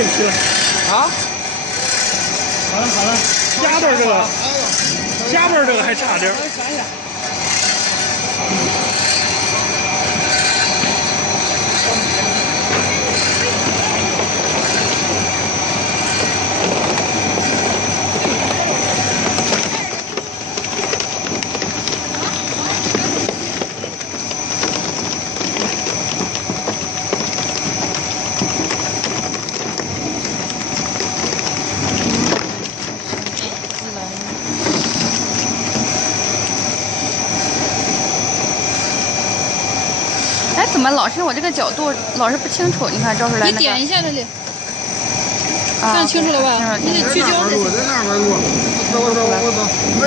问题了。啊？好了好了，下边这个，下边这个还差点。看一下。哎，怎么老是我这个角度老是不清楚？你看照出来、那个。你点一下这里，这样清楚了吧？你得聚焦这些。在那边录，我走，你看，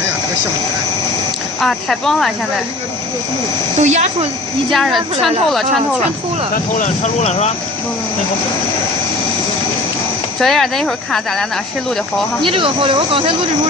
哎呀，这个相机。啊，太棒了！现在都压出一家人穿透了，穿透了，穿透了是吧？这样咱一会儿看咱俩哪谁录的好哈。你这个好的，我刚才录的时候。